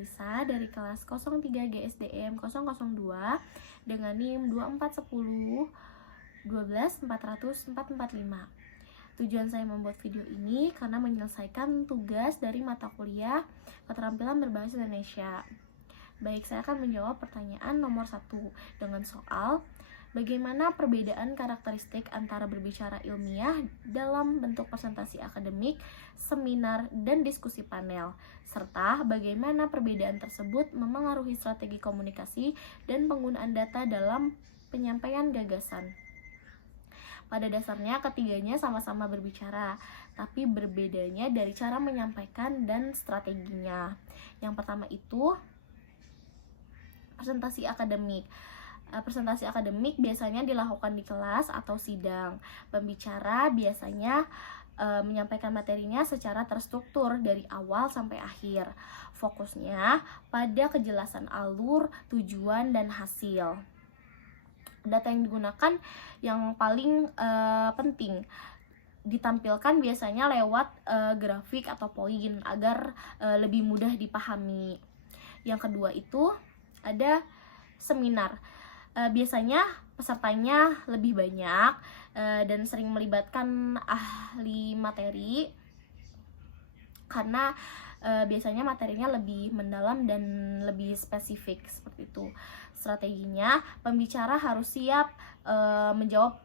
Melisa dari kelas 03 GSDM 002 dengan NIM 2410 12 400 445. Tujuan saya membuat video ini karena menyelesaikan tugas dari mata kuliah Keterampilan Berbahasa Indonesia. Baik, saya akan menjawab pertanyaan nomor 1 dengan soal bagaimana perbedaan karakteristik antara berbicara ilmiah dalam bentuk presentasi akademik, seminar, dan diskusi panel, serta bagaimana perbedaan tersebut memengaruhi strategi komunikasi dan penggunaan data dalam penyampaian gagasan. Pada dasarnya ketiganya sama-sama berbicara, tapi berbedanya dari cara menyampaikan dan strateginya. Yang pertama itu presentasi akademik. Presentasi akademik biasanya dilakukan di kelas atau sidang. Pembicara biasanya menyampaikan materinya secara terstruktur dari awal sampai akhir. Fokusnya pada kejelasan alur, tujuan, dan hasil. Data yang digunakan yang paling penting ditampilkan biasanya lewat grafik atau poin agar lebih mudah dipahami. Yang kedua itu ada seminar. Biasanya pesertanya lebih banyak dan sering melibatkan ahli materi karena biasanya materinya lebih mendalam dan lebih spesifik seperti itu. Strateginya, pembicara harus siap menjawab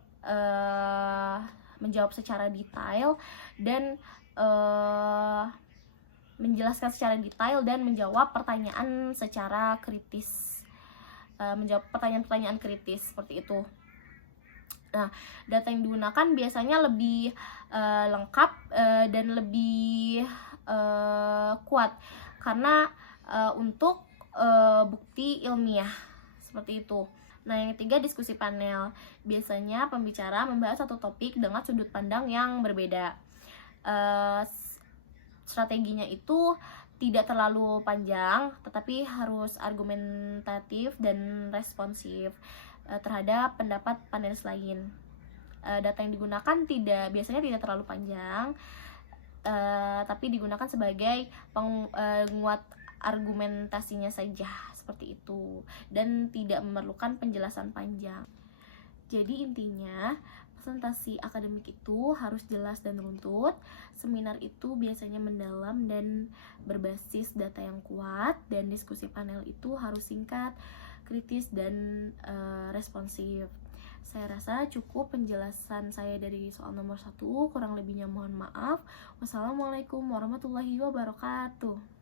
secara detail dan menjelaskan secara detail dan menjawab pertanyaan secara kritis, menjawab pertanyaan-pertanyaan kritis seperti itu. Nah, data yang digunakan biasanya lebih lengkap dan lebih kuat karena untuk bukti ilmiah seperti itu. Nah, yang ketiga diskusi panel. Biasanya pembicara membahas satu topik dengan sudut pandang yang berbeda. Strateginya itu tidak terlalu panjang, tetapi harus argumentatif dan responsif terhadap pendapat panelis lain. Data yang digunakan biasanya tidak terlalu panjang, tapi digunakan sebagai penguat argumentasinya saja seperti itu, dan tidak memerlukan penjelasan panjang. Jadi intinya, presentasi akademik itu harus jelas dan runtut. Seminar itu biasanya mendalam dan berbasis data yang kuat, dan diskusi panel itu harus singkat, kritis, dan responsif. Saya rasa cukup penjelasan saya dari soal nomor 1, kurang lebihnya mohon maaf. Wassalamualaikum warahmatullahi wabarakatuh.